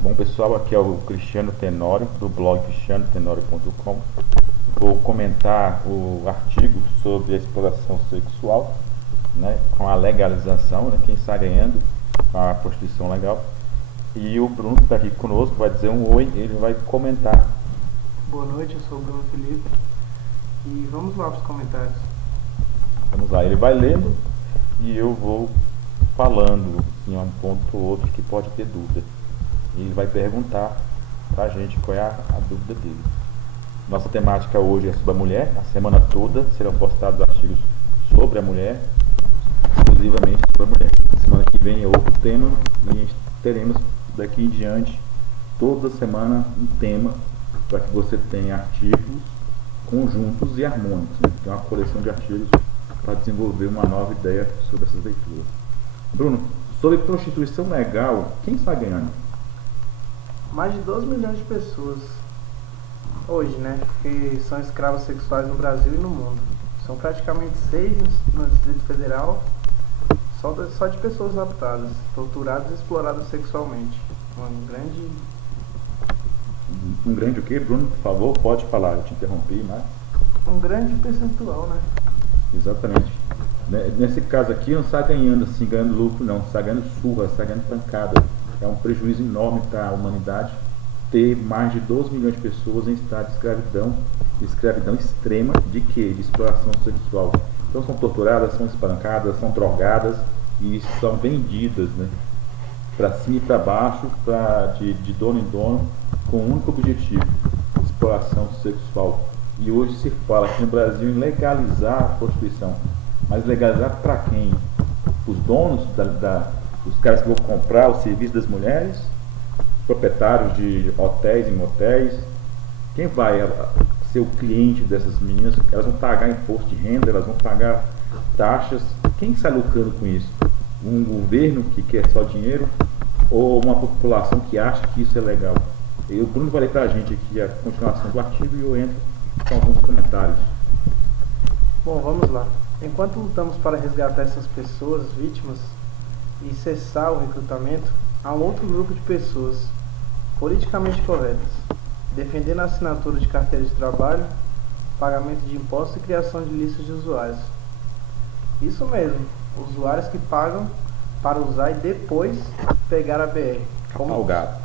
Bom pessoal, aqui é o Cristiano Tenório, do blog cristianotenório.com. Vou comentar o artigo sobre a exploração sexual, né, com a legalização, né, quem está ganhando com a prostituição legal. E o Bruno, que está aqui conosco, vai dizer um oi, ele vai comentar. Boa noite, eu sou o Bruno Felipe e vamos lá para os comentários. Vamos lá, ele vai lendo e eu vou falando em um ponto ou outro que pode ter dúvida. E ele vai perguntar para a gente qual é a dúvida dele. Nossa temática hoje é sobre a mulher. A semana toda serão postados artigos sobre a mulher, exclusivamente sobre a mulher. Na semana que vem é outro tema e teremos daqui em diante toda semana um tema para que você tenha artigos conjuntos e harmônicos, né? Tem uma coleção de artigos para desenvolver uma nova ideia sobre essas leituras. Bruno, sobre prostituição legal, quem está ganhando? Mais de 12 milhões de pessoas hoje, né, que são escravos sexuais no Brasil e no mundo. São praticamente 6 no Distrito Federal, só de pessoas raptadas, torturadas e exploradas sexualmente. Um grande o quê, Bruno? Por favor, pode falar, eu te interrompi, mas... Um grande percentual, né? Exatamente. Nesse caso aqui não está ganhando assim, ganhando lucro não, está ganhando surra, está ganhando pancada. É um prejuízo enorme para a humanidade ter mais de 12 milhões de pessoas em estado de escravidão extrema de quê? De exploração sexual. Então são torturadas, são espancadas, são drogadas e são vendidas, né, para cima e para baixo, de dono em dono, com um único objetivo: exploração sexual. E hoje se fala aqui no Brasil em legalizar a prostituição. Mas legalizar para quem? Os donos, os caras que vão comprar o serviço das mulheres? Proprietários de hotéis e motéis? Quem vai ser o cliente dessas meninas? Elas vão pagar imposto de renda, elas vão pagar taxas. Quem está lucrando com isso? Um governo que quer só dinheiro? Ou uma população que acha que isso é legal? E o Bruno vai ler para a gente aqui a continuação do artigo e eu entro com alguns comentários. Bom, vamos lá. Enquanto lutamos para resgatar essas pessoas vítimas e cessar o recrutamento, há um outro grupo de pessoas politicamente corretas, defendendo a assinatura de carteira de trabalho, pagamento de impostos e criação de listas de usuários. Isso mesmo, usuários que pagam para usar e depois pegar a BR. Capalgado.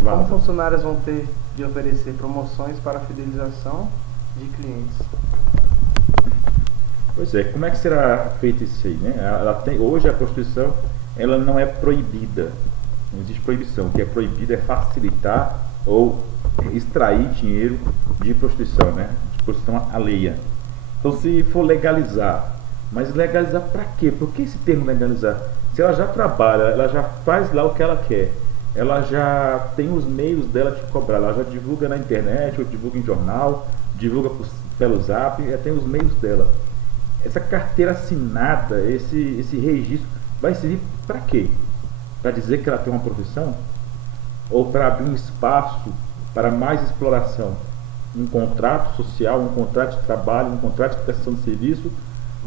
Como funcionários vão ter de oferecer promoções para a fidelização de clientes. Pois é, como é que será feito isso aí, né? Hoje a prostituição ela não é proibida, não existe proibição. O que é proibido é facilitar ou extrair dinheiro de prostituição, né? De prostituição alheia. Então, se for legalizar, mas legalizar para quê? Por que esse termo legalizar? Se ela já trabalha, ela já faz lá o que ela quer, ela já tem os meios dela de cobrar, ela já divulga na internet, ou divulga em jornal, divulga pelo Zap, ela tem os meios dela. Essa carteira assinada, esse registro, vai servir para quê? Para dizer que ela tem uma profissão? Ou para abrir um espaço para mais exploração? Um contrato social, um contrato de trabalho, um contrato de prestação de serviço,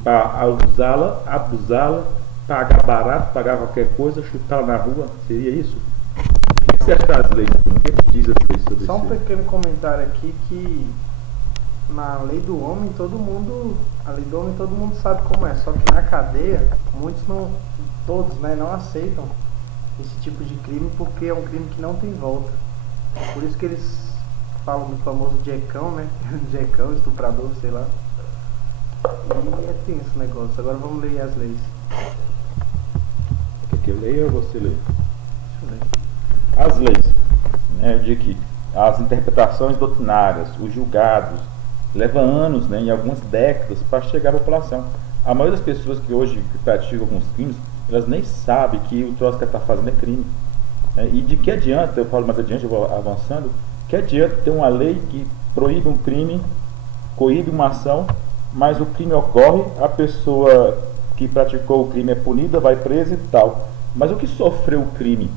para usá-la, abusá-la, pagar barato, pagar qualquer coisa, chutá-la na rua? Seria isso? O que você acha das leis? O que diz as leis sobre isso? Só um pequeno comentário aqui que na lei do homem todo mundo sabe como é, só que na cadeia todos, né, não aceitam esse tipo de crime porque é um crime que não tem volta. Por isso que eles falam do famoso Jecão, né? Jecão, estuprador, sei lá. E é tenso o negócio. Agora vamos ler as leis. Quer que eu leia ou você lê? Deixa eu ler. As leis, né, de que as interpretações doutrinárias, os julgados, leva anos, né, e algumas décadas para chegar à população. A maioria das pessoas que hoje praticam alguns crimes, elas nem sabem que o troço que ela está fazendo é crime. Né? E de que adianta, eu falo mais adiante, eu vou avançando, que adianta ter uma lei que proíbe um crime, coíbe uma ação, mas o crime ocorre, a pessoa que praticou o crime é punida, vai presa e tal. Mas o que sofreu o crime,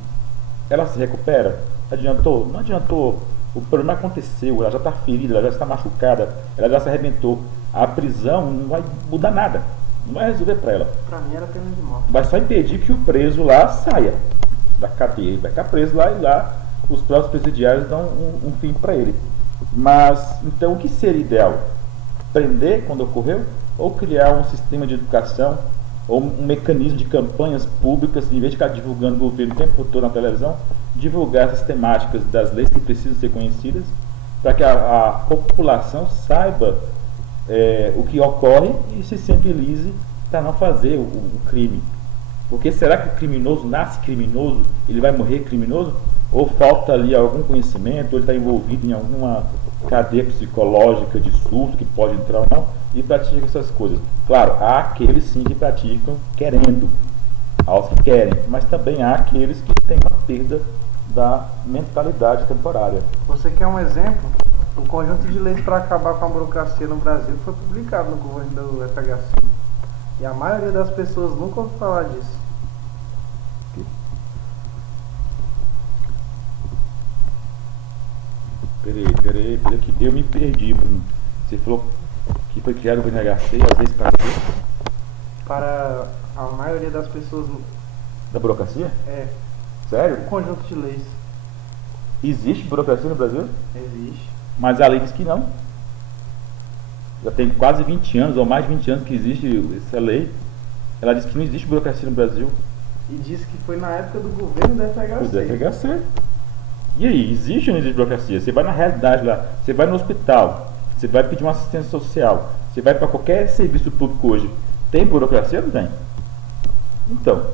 ela se recupera? Adiantou? Não adiantou. O problema aconteceu, ela já está ferida, ela já está machucada, ela já se arrebentou. A prisão não vai mudar nada, não vai resolver para ela. Para mim era pena de morte. Vai só impedir que o preso lá saia. da cadeia. Ele vai ficar preso lá e lá os próprios presidiários dão um fim para ele. Mas, então, o que seria ideal? Prender quando ocorreu? Ou criar um sistema de educação, ou um mecanismo de campanhas públicas, em vez de ficar divulgando o governo o tempo todo na televisão, divulgar essas temáticas das leis que precisam ser conhecidas, para que a população saiba o que ocorre e se sensibilize para não fazer o crime. Porque será que o criminoso nasce criminoso, ele vai morrer criminoso? Ou falta ali algum conhecimento, ou ele está envolvido em alguma cadeia psicológica de surto que pode entrar ou não, e pratica essas coisas. Claro, há aqueles sim que praticam querendo, há os que querem, mas também há aqueles que têm uma perda da mentalidade temporária. Você quer um exemplo? O conjunto de leis para acabar com a burocracia no Brasil foi publicado no governo do FHC. E a maioria das pessoas nunca ouviu falar disso. Peraí, que eu me perdi, Bruno. Você falou que foi criado o FHC e às vezes para quê? Para a maioria das pessoas. Da burocracia? É. Sério? Um conjunto de leis. Existe burocracia no Brasil? Existe. Mas a lei diz que não. Já tem quase 20 anos, ou mais de 20 anos que existe essa lei. Ela diz que não existe burocracia no Brasil. E disse que foi na época do governo do FHC. Do FHC. E aí, existe ou não existe burocracia? Você vai na realidade lá, você vai no hospital, você vai pedir uma assistência social, você vai para qualquer serviço público hoje. Tem burocracia ou não tem? Então,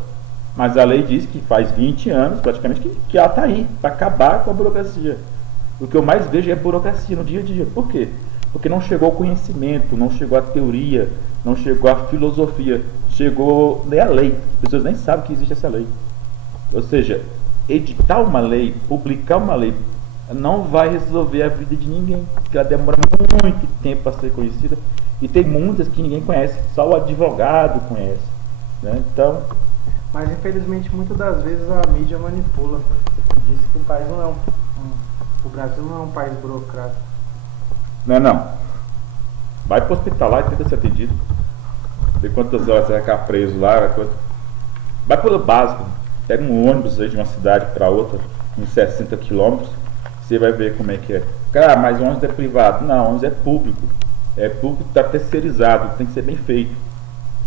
mas a lei diz que faz 20 anos, praticamente, que ela está aí, para acabar com a burocracia. O que eu mais vejo é burocracia no dia a dia. Por quê? Porque não chegou o conhecimento, não chegou a teoria, não chegou a filosofia, chegou nem a lei. As pessoas nem sabem que existe essa lei. Ou seja, editar uma lei, publicar uma lei, não vai resolver a vida de ninguém, porque ela demora muito tempo para ser conhecida, e tem muitas que ninguém conhece, só o advogado conhece, né? Então, mas infelizmente muitas das vezes a mídia manipula, diz que o país não é o Brasil não é um país burocrático. Não. Vai para o hospital lá e tenta ser atendido, vê quantas horas você vai ficar preso lá, vai pelo básico. Pega um ônibus aí de uma cidade para outra, uns 60 quilômetros, você vai ver como é que é. Cara, mas o ônibus é privado. Não, o ônibus é público. É público, está terceirizado, tem que ser bem feito.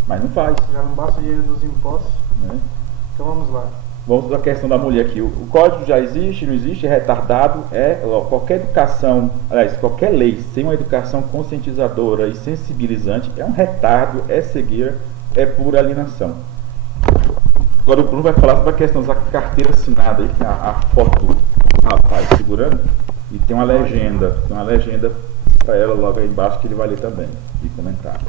Mas não faz. Já não basta o dinheiro dos impostos. Né? Então vamos lá. Vamos para a questão da mulher aqui. O código já existe, não existe, é retardado. Qualquer educação, aliás, qualquer lei sem uma educação conscientizadora e sensibilizante é um retardo, é cegueira, é pura alienação. Agora o Bruno vai falar sobre a questão da carteira assinada aí, tem a foto do rapaz segurando e tem uma legenda para ela logo aí embaixo que ele vai ler também e comentar.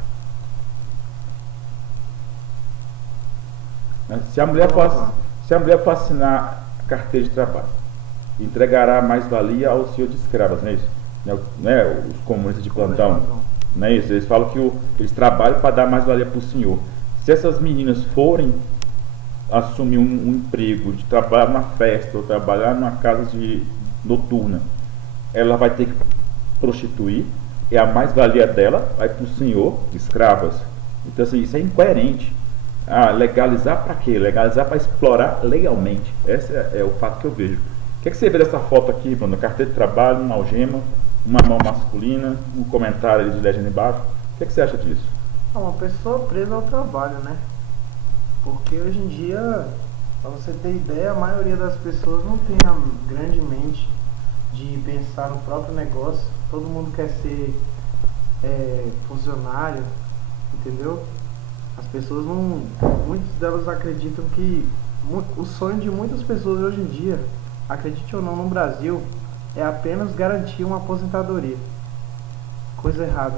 Se a mulher for assinar a carteira de trabalho, entregará mais-valia ao senhor de escravas, não é isso? Né? Os comunistas de plantão, não é isso? Eles falam que eles trabalham para dar mais-valia para o senhor. Se essas meninas forem assumir um emprego de trabalhar numa festa ou trabalhar numa casa noturna, ela vai ter que prostituir, e a mais-valia dela vai para o senhor escravas. Então assim, isso é incoerente. Legalizar para quê? Legalizar para explorar legalmente. Esse é o fato que eu vejo. O que você vê dessa foto aqui, Bruno? Carteira de trabalho, uma algema, uma mão masculina, um comentário de legenda embaixo. O que você acha disso? Uma pessoa presa ao trabalho, né? Porque hoje em dia, para você ter ideia, a maioria das pessoas não tem a grande mente de pensar no próprio negócio. Todo mundo quer ser funcionário, entendeu? As pessoas não... Muitas delas acreditam que... O sonho de muitas pessoas hoje em dia, acredite ou não, no Brasil, é apenas garantir uma aposentadoria. Coisa errada.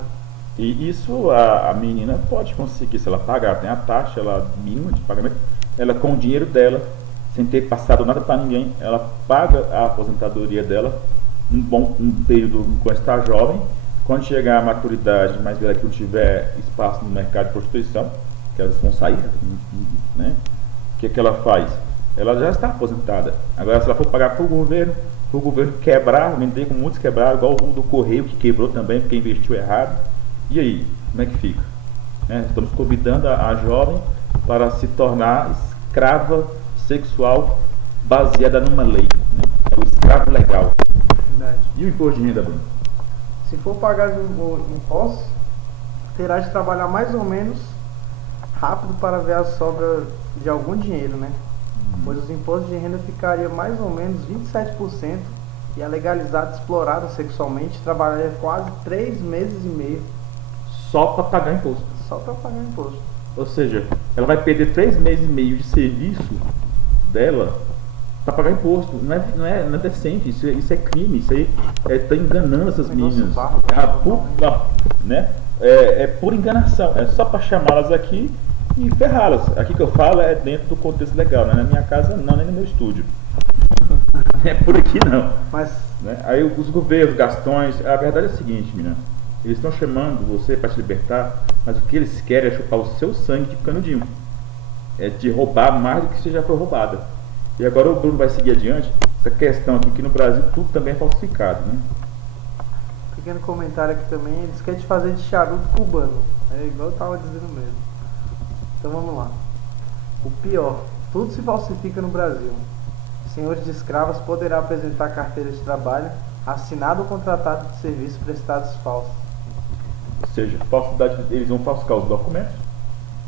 E isso a menina pode conseguir, se ela pagar, tem a taxa mínima de pagamento, ela com o dinheiro dela, sem ter passado nada para ninguém, ela paga a aposentadoria dela um período enquanto está jovem. Quando chegar à maturidade, mais velha, que não tiver espaço no mercado de prostituição, que elas vão sair, né? O que ela faz? Ela já está aposentada. Agora, se ela for pagar para o governo quebrar, vender como muitos quebraram, igual o do Correio, que quebrou também porque investiu errado. E aí, como é que fica? Estamos convidando a jovem para se tornar escrava sexual baseada numa lei, né? É o escravo legal. Verdade. E o imposto de renda, Bruno? Se for pagar os impostos, terá de trabalhar mais ou menos rápido para ver a sobra de algum dinheiro, né? Pois os impostos de renda ficariam mais ou menos 27% e a legalizada explorada sexualmente trabalharia quase 3 meses e meio Só para pagar imposto. só para pagar imposto. Ou seja, ela vai perder 3 meses e meio de serviço dela para pagar imposto. Não é decente, isso é crime, isso aí tá enganando essas meninas. Né? É por enganação, é só para chamá-las aqui e ferrá-las. Aqui que eu falo é dentro do contexto legal, não é na minha casa não, nem no meu estúdio. É por aqui não. Mas Né? Aí os governos, gastões, a verdade é a seguinte, menina, eles estão chamando você para te libertar, mas o que eles querem é chupar o seu sangue de canudinho. É te roubar mais do que você já foi roubada. E agora o Bruno vai seguir adiante essa questão aqui, que no Brasil tudo também é falsificado, né? pequeno comentário aqui também, eles querem te fazer de charuto cubano. É igual eu estava dizendo mesmo. Então vamos lá. O pior, tudo se falsifica no Brasil. Senhores de escravos poderá apresentar carteira de trabalho, assinado ou contratado de serviço prestados falsos. Ou seja, falsidade, eles vão falsificar os documentos,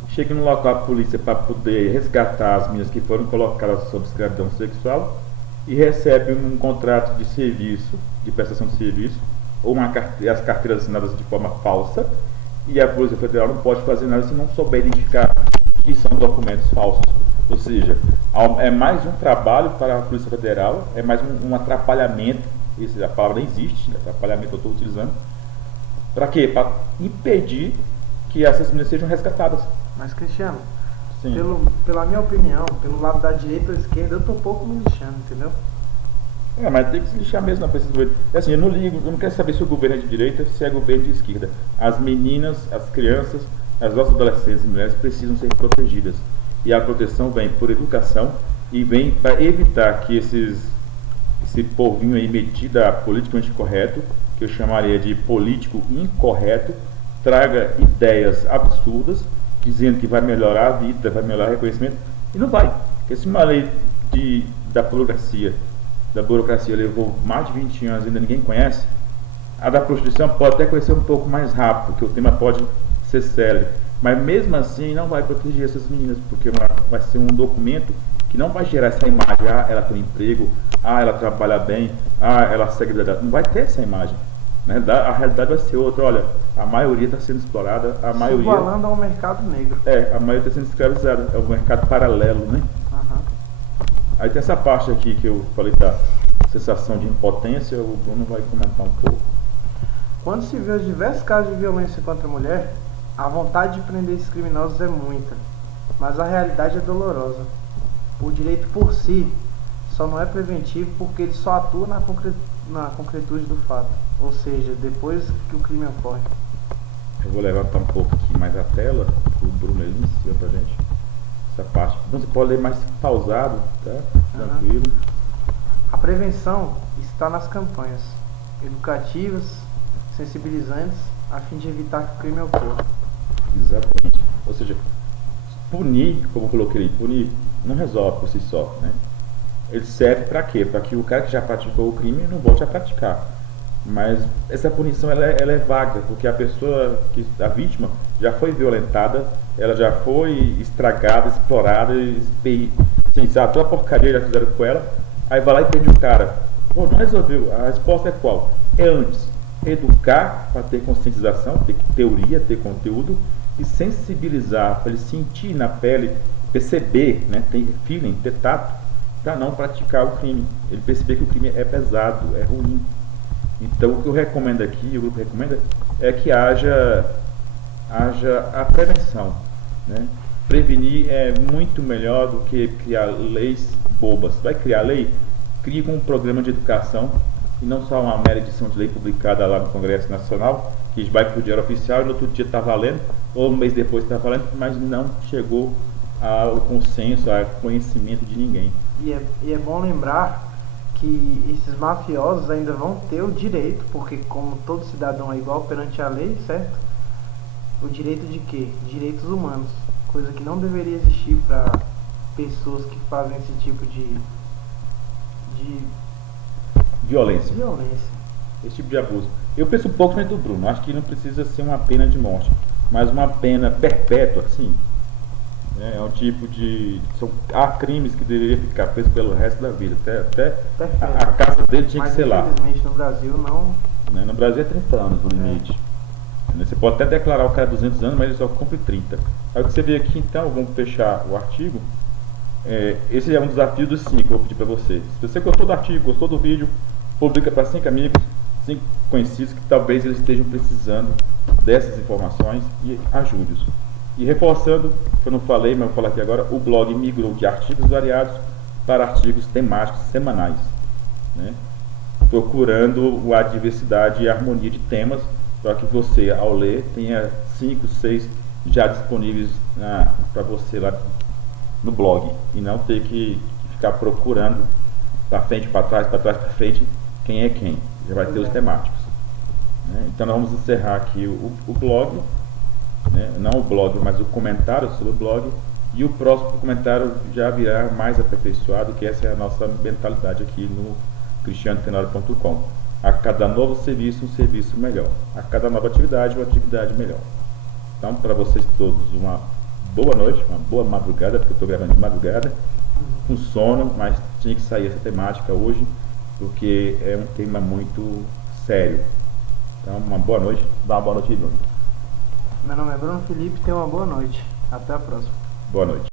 chega no local a polícia para poder resgatar as meninas que foram colocadas sob escravidão sexual e recebe um contrato de serviço, de prestação de serviço, ou as carteiras assinadas de forma falsa, e a Polícia Federal não pode fazer nada se não souber identificar que são documentos falsos. Ou seja, é mais um trabalho para a Polícia Federal, é mais um atrapalhamento, a palavra não existe, atrapalhamento eu estou utilizando, para quê? Para impedir que essas meninas sejam resgatadas. Mas Cristiano, Sim. pela minha opinião, pelo lado da direita ou esquerda, eu tô pouco me lixando, entendeu? Mas tem que se lixar mesmo na presença do governo. Assim, eu não ligo, eu não quero saber se o governo é de direita ou se é governo de esquerda. As meninas, as crianças, as nossas adolescentes e mulheres precisam ser protegidas. E a proteção vem por educação e vem para evitar que esse povinho aí metido a politicamente correto, que eu chamaria de político incorreto, traga ideias absurdas, dizendo que vai melhorar a vida, vai melhorar o reconhecimento, e não vai. Porque se uma lei da burocracia levou mais de 20 anos e ainda ninguém conhece, a da prostituição pode até conhecer um pouco mais rápido, porque o tema pode ser sério, mas mesmo assim não vai proteger essas meninas, porque vai ser um documento que não vai gerar essa imagem, ela tem um emprego, ela trabalha bem, ela segue, não vai ter essa imagem. A realidade vai ser outra. Olha, a maioria está sendo explorada, igualando ao mercado negro. A maioria está sendo escravizada, é um mercado paralelo, né? Uhum. Aí tem essa parte aqui que eu falei da sensação de impotência, o Bruno vai comentar um pouco. Quando se vê os diversos casos de violência contra a mulher, a vontade de prender esses criminosos é muita, mas a realidade é dolorosa. O direito por si só não é preventivo porque ele só atua na concretude do fato, ou seja, depois que o crime ocorre. Eu vou levantar um pouco aqui mais a tela, o Bruno ele inicia pra gente essa parte. Então você pode ler mais pausado, tá? Tranquilo. A prevenção está nas campanhas educativas, sensibilizantes, a fim de evitar que o crime ocorra. Exatamente. Ou seja, punir, como eu coloquei ali, punir não resolve por si só, né? Ele serve para quê? Para que o cara que já praticou o crime não volte a praticar. Mas essa punição ela é vaga, porque a pessoa, a vítima, já foi violentada, ela já foi estragada, explorada, assim, sabe, toda a porcaria já fizeram com ela, aí vai lá e prende o cara. Pô, não resolveu. A resposta é qual? É antes educar para ter conscientização, ter teoria, ter conteúdo, e sensibilizar para ele sentir na pele, perceber, né, ter feeling, ter tato, para não praticar o crime. Ele perceber que o crime é pesado, é ruim. Então o que eu recomendo aqui, o grupo recomenda, é que haja a prevenção, né? Prevenir é muito melhor do que criar leis bobas. Vai criar lei? Crie com um programa de educação e não só uma mera edição de lei publicada lá no Congresso Nacional, que vai para o Diário Oficial e no outro dia está valendo, ou um mês depois está valendo, mas não chegou ao consenso, ao conhecimento de ninguém. E é bom lembrar que esses mafiosos ainda vão ter o direito, porque como todo cidadão é igual perante a lei, certo? O direito de quê? Direitos humanos, coisa que não deveria existir para pessoas que fazem esse tipo de violência. Violência. Esse tipo de abuso. Eu penso um pouco também do Bruno. Acho que não precisa ser uma pena de morte, mas uma pena perpétua, assim. É um tipo de. Há crimes que deveriam ficar presos pelo resto da vida. Até a casa dele tinha que ser lá. Infelizmente no Brasil não. Né? No Brasil é 30 anos o limite. Você pode até declarar o cara 200 anos, mas ele só cumpre 30. Aí o que você vê aqui, então, vamos fechar o artigo. Esse é um desafio dos 5 que eu vou pedir para você. Se você gostou do artigo, gostou do vídeo, publica para 5 amigos, 5 conhecidos que talvez eles estejam precisando dessas informações e ajude-os. E reforçando, que eu não falei, mas vou falar aqui agora, o blog migrou de artigos variados para artigos temáticos semanais, né? Procurando a diversidade e a harmonia de temas para que você, ao ler, tenha 5, 6 já disponíveis para você lá no blog e não ter que ficar procurando para frente, para trás, para frente quem é quem. Já vai ter os temáticos, né? Então nós vamos encerrar aqui o blog, né? Não o blog, mas o comentário sobre o blog, e o próximo comentário já virá mais aperfeiçoado, que essa é a nossa mentalidade aqui no cristianotenório.com. A cada novo serviço, um serviço melhor. A cada nova atividade, uma atividade melhor. Então, para vocês todos, uma boa noite, uma boa madrugada, porque eu estou gravando de madrugada, com sono, mas tinha que sair essa temática hoje, porque é um tema muito sério. Então, uma boa noite. Dá uma boa noite, Bruno. Meu nome é Bruno Felipe, tenha uma boa noite. Até a próxima. Boa noite.